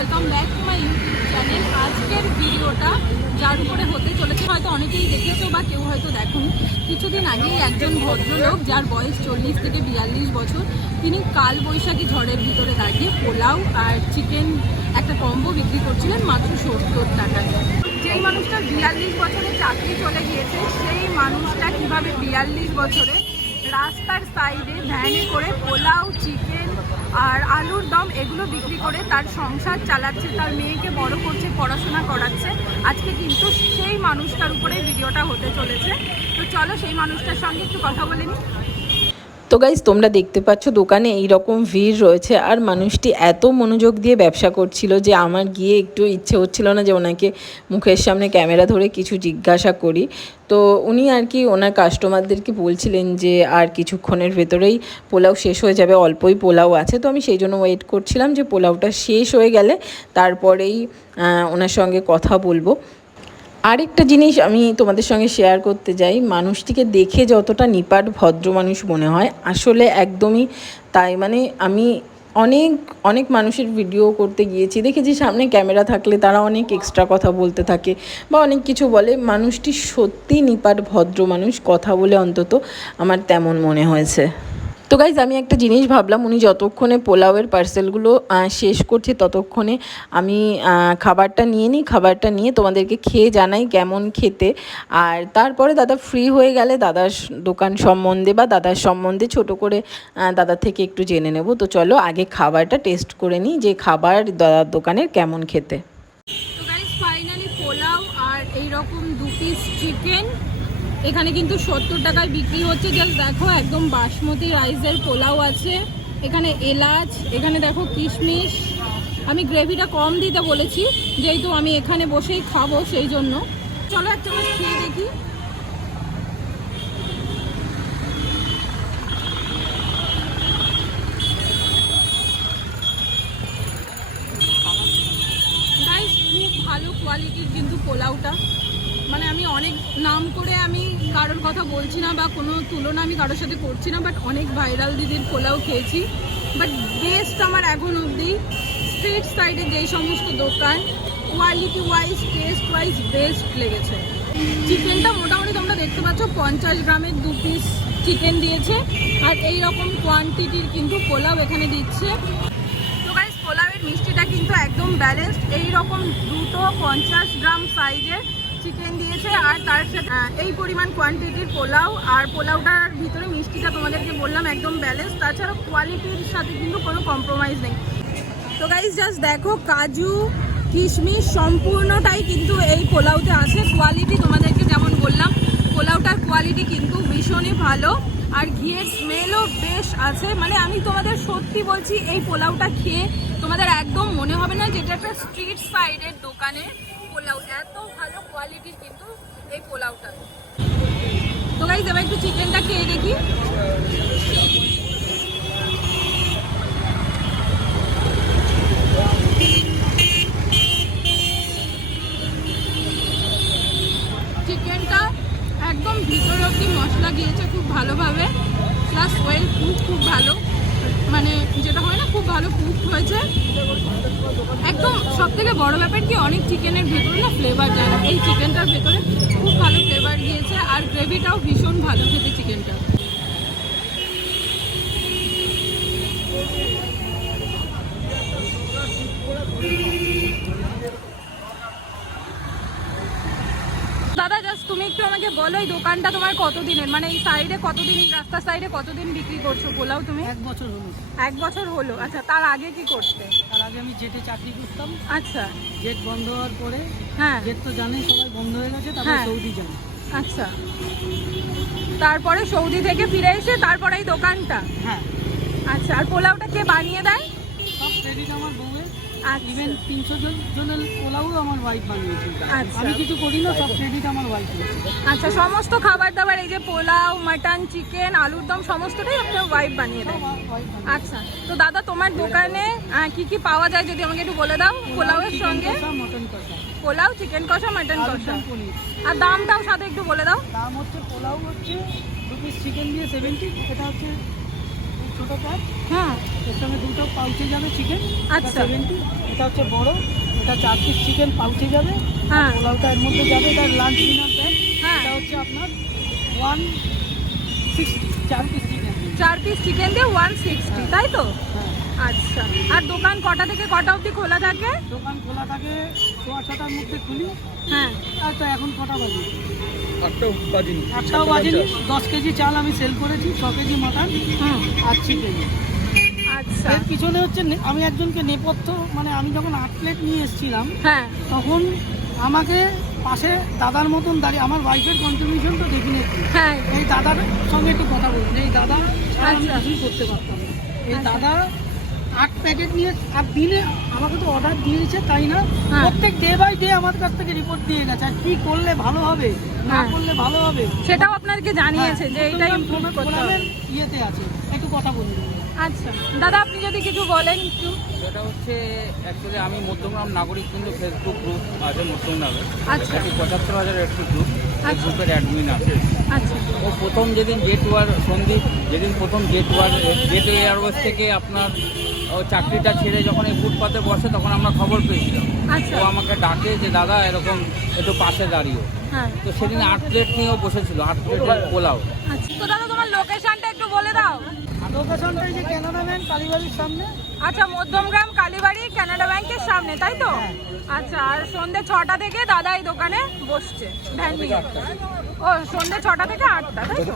Welcome back to my YouTube channel. আজকের ভিডিওটা যার উপরে হতে চলেছে হয়তো অনেকেই দেখেছো বা কেউ হয়তো দেখুন। কিছুদিন আগেই একজন ভদ্রলোক যার বয়স 40 থেকে 42 বছর, তিনি কাল বৈশাখী ঝড়ের ভিতরে দাঁড়িয়ে পোলাও আর চিকেন একটা কম্বো বিক্রি করছিলেন মাত্র 70 টাকায়। যেই মানুষটা 42 বছরে চাকরি চলে গিয়েছে, সেই মানুষটা কীভাবে 42 বছরে রাস্তার সাইডে ভ্যানে করে পোলাও, চিকেন আর আলুর দম এগুলো বিক্রি করে তার সংসার চালাচ্ছে, তার মেয়েকে বড় করছে, পড়াশোনা করাচ্ছে। আজকে কিন্তু সেই মানুষটার উপরে ভিডিওটা হতে চলেছে। তো চলো সেই মানুষটার সঙ্গে একটু কথা বলে নিই। তো গাইজ, তোমরা দেখতে পাচ্ছ দোকানে এই রকম ভিড় রয়েছে, আর মানুষটি এত মনোযোগ দিয়ে ব্যবসা করছিল যে আমার গিয়ে একটু ইচ্ছে হচ্ছিল না যে ওনাকে মুখের সামনে ক্যামেরা ধরে কিছু জিজ্ঞাসা করি। তো উনি আর কি ওনার কাস্টমারদেরকে বলছিলেন যে আর কিছুক্ষণের ভেতরেই পোলাও শেষ হয়ে যাবে, অল্পই পোলাও আছে। তো আমি সেই জন্য ওয়েট করছিলাম যে পোলাওটা শেষ হয়ে গেলে তারপরেই ওনার সঙ্গে কথা বলবো। আরেকটা জিনিস আমি তোমাদের সঙ্গে শেয়ার করতে যাই, মানুষটিকে দেখে যতটা নিপাট ভদ্র মানুষ মনে হয়, আসলে একদমই তাই। মানে আমি অনেক অনেক মানুষের ভিডিও করতে গিয়েছি, দেখেছি সামনে ক্যামেরা থাকলে তারা অনেক এক্সট্রা কথা বলতে থাকে বা অনেক কিছু বলে। মানুষটি সত্যি নিপাট ভদ্র মানুষ, কথা বলে অন্তত আমার তেমন মনে হয়েছে। তো গাইজ, আমি একটা জিনিস ভাবলাম, উনি যতক্ষণে পোলাওয়ের পার্সেলগুলো শেষ করছে ততক্ষণে আমি খাবারটা নিয়ে নিই। খাবারটা নিয়ে তোমাদেরকে খেয়ে জানাই কেমন খেতে। আর তারপরে দাদা ফ্রি হয়ে গেলে দাদার দোকান সম্বন্ধে বা দাদার সম্বন্ধে ছোট করে দাদার থেকে একটু জেনে নেব। তো চলো আগে খাবারটা টেস্ট করে নিই যে খাবার দাদার দোকানের কেমন খেতে। তো গাইস, ফাইনালি পোলাও আর এইরকম 2 পিস চিকেন এখানে কিন্তু 70 টাকায় বিক্রি হচ্ছে। জাস্ট দেখো, একদম বাসমতি রাইসের পোলাও আছে, এখানে এলাচ, এখানে দেখো কিশমিশ। আমি গ্রেভিটা কম দিতে বলেছি যেহেতু আমি এখানে বসেই খাবো, সেই জন্য। চলো এক চামচ খেয়ে দেখি। গাইস, খুব ভালো কোয়ালিটির কিন্তু পোলাওটা। মানে আমি অনেক নাম করে আমি কারোর কথা বলছি না বা কোনো তুলনা আমি কারোর সাথে করছি না, বাট অনেক ভাইরাল দিদির পোলাও খেয়েছি, বাট বেস্ট আমার এখন অবধি স্ট্রিট সাইডে যেই সমস্ত দোকান, quality wise, taste wise best লেগেছে। চিকেনটা মোটামুটি তোমরা দেখতে পাচ্ছ 50 গ্রামের 2 পিস চিকেন দিয়েছে, আর এই রকম কোয়ান্টিটির কিন্তু পোলাও এখানে দিচ্ছে। তো গাইস, পোলাওয়ের মিষ্টিটা কিন্তু একদম ব্যালেন্সড। এইরকম 250 গ্রাম সাইজের চিকেন দিয়েছে, আর তার সাথে এই পরিমাণ কোয়ান্টিটির পোলাও, আর পোলাওটার ভিতরে মিষ্টিটা তোমাদেরকে বললাম একদম ব্যালেন্স। তাছাড়া কোয়ালিটির সাথে কিন্তু কোনো কম্প্রোমাইজ নেই। তো গাইস, জাস্ট দেখো, কাজু কিশমিশ সম্পূর্ণটাই কিন্তু এই পোলাওতে আছে। কোয়ালিটি তোমাদেরকে যেমন বললাম, পোলাওটার কোয়ালিটি কিন্তু ভীষণই ভালো, আর ঘিয়ের স্মেলও বেশ আছে। মানে আমি তোমাদের সত্যি বলছি, এই পোলাওটা খেয়ে তোমাদের একদম মনে হবে না যেটা একটা স্ট্রিট সাইডের দোকানে পোলাও। এত ভালো কোয়ালিটির কিন্তু এই পোলাওটা। তো গাইস, এবার একটু চিকেনটা খেয়ে দেখি। চিকেনটা একদম ভিতরে অব্দি মশলা গিয়েছে খুব ভালোভাবে, প্লাস ওয়েল কুক, খুব ভালো। মানে যেটা হয় না, খুব ভালো কুক হয়েছে একদম। সব থেকে বড় ব্যাপার কি, অনেক চিকেনের ভেতরে না ফ্লেভার যায় না, এই চিকেনটার ভেতরে খুব ভালো ফ্লেভার গিয়েছে, আর গ্রেভিটাও ভীষণ ভালো খেতে চিকেনটা। দাদা, জাস্ট তুমি একটু আমাকে বলো, এই দোকানটা তোমার কতদিনের? মানে এই সাইডে কতদিন, রাস্তার সাইডে কতদিন বিক্রি করছো পোলাও তুমি? 1 বছর হলো। 1 বছর হলো। আচ্ছা, তার আগে কি করতে? তার আগে আমি জেটে চাকরি করতাম। আচ্ছা। জেট বন্ধ হওয়ার পরে, হ্যাঁ, জেট তো জানেন সবাই বন্ধ হয়ে গেছে, তারপরে হ্যাঁ। সৌদি যান। আচ্ছা, তারপরে সৌদি থেকে ফিরে এসে তারপরে এই দোকানটা। হ্যাঁ। আচ্ছা, আর পোলাওটা কে বানিয়ে দেয়? সব ক্রেডিট আমার বউয়ের। আচ্ছা। ইভেন 300 জনের পোলাও আমার ওয়াইফ বানিয়েছে। আচ্ছা। আমি কিছু করি না, সব ক্রেডিট আমার ওয়াইফ। আচ্ছা, সমস্ত খাবার দাবার, এই যে পোলাও, মাটন, চিকেন, আলুর দম, সমস্তটাই আপনার ওয়াইফ বানিয়ে দেয়? আচ্ছা। তো দাদা, তোমার দোকানে কি কি পাওয়া যায় যদি আমাকে একটু বলে দাও? পোলাওয়ের সঙ্গে মটন কষা, পোলাও, চিকেন কষা, মাটন কষা, পনির। আর দামটাও সাথে একটু বলে দাও। দাম হচ্ছে, পোলাও হচ্ছে 2 পিস চিকেন দিয়ে 70, এটা হচ্ছে ছোটো প্যাক। হ্যাঁ। এর সঙ্গে 2টো পাউচে যাবে চিকেন। আচ্ছা। 70, এটা এটা হচ্ছে বড়, এটা 4 পিস চিকেন পাউচে যাবে, হ্যাঁ পোলাওটা এর মধ্যে যাবে, এটা লাঞ্চ ডিনার প্যাক। হ্যাঁ এটা হচ্ছে আপনার 160, 4 পিস চিকেন। 4 পিস চিকেন দিয়ে 160, তাই তো? হ্যাঁ, আচ্ছা, আর দোকান কটা থেকে কটা অবধি খোলা থাকে? দোকান খোলা থাকে 6টার মধ্যে খুলি। হ্যাঁ আর তো এখন কটা বাজে? 8টাও বাজেনি। 8টাও বাজেনি। 10 কেজি চাল আমি সেল করেছি, 6 কেজি মাটন হুম আর চিকেন। আচ্ছা এর পিছনে হচ্ছে আমি একজনকে নেপথ্য, মানে আমি যখন 8 প্লেট নিয়ে এসেছিলাম হ্যাঁ তখন আমাকে পাশে দাদার মতন দাঁড়িয়ে, আমার ওয়াইফের কন্ট্রিবিউশন তো ডেফিনেটলি, হ্যাঁ এই দাদার সঙ্গে একটু কথা বলুন। এই দাদা ছাড়া আমি আচ্ছা। কিছুই করতে পারতাম না। এই আচ্ছা। দাদা 8 প্যাকেট নিয়ে, আর দিনে আমাকে তো অর্ডার দিয়েছে তাই না, হ্যাঁ। প্রত্যেক ডে বাই ডে আমার কাছ থেকে রিপোর্ট দিয়ে গেছে আর কি করলে ভালো হবে না হ্যাঁ। করলে ভালো হবে। সেটাও আপনাকে জানিয়েছে যে এইটা ইমপ্রুভ করতে হবে। ইয়েতে আছে, একটু কথা বলুন। আচ্ছা দাদা, আপনি যদি কিছু বলেন একটু। এটা হচ্ছে অ্যাকচুয়ালি আমি মধ্যমগ্রাম নাগরিক কিন্তু ফেসবুক গ্রুপ আছে মধ্যমগ্রামে, আচ্ছা। ৭৫,০০০ একটি গ্রুপ, আচ্ছা। গ্রুপের অ্যাডমিন আছে। আচ্ছা ও প্রথম যেদিন জেট ওয়ার সন্দীপ, যেদিন প্রথম জেট এয়ারওয়েজ থেকে আপনার ও চাকরিটা ছেড়ে যখন এই ফুটপাতে বসে তখন আমরা খবর পেয়েছিলাম। আচ্ছা ও আমাকে ডাকে যে দাদা এরকম একটু পাশে দাঁড়িয়ে। হ্যাঁ তো সেদিন 8 প্লেট নিয়েও বসেছিল, 8 প্লেটের পোলাও। আচ্ছা, তো দাদা তোমার লোকেশনটা একটু বলে দাও। লোকেশনটা এই যে ক্যানাডা ব্যাংক কালীবাড়ির সামনে। আচ্ছা, মধ্যমগ্রাম কালীবাড়ি কানাডা ব্যাংকের সামনে, তাই তো? আচ্ছা, আর সন্ধ্যে 6টা থেকে দাদা এই দোকানে বসছে ভ্যান নিয়ে। ও সন্ধ্যে 6টা থেকে 8টা, তাই তো?